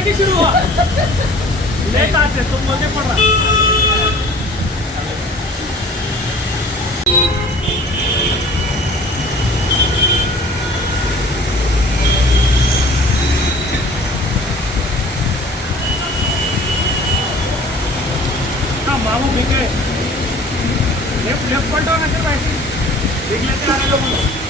कभी शुरू हुआ लेट आते तुम बोलने पड़ रहा। हाँ मामू भीगे लेफ्ट लेफ्ट पलटो ना फिर भाई भीग लेते आ रहे लोग।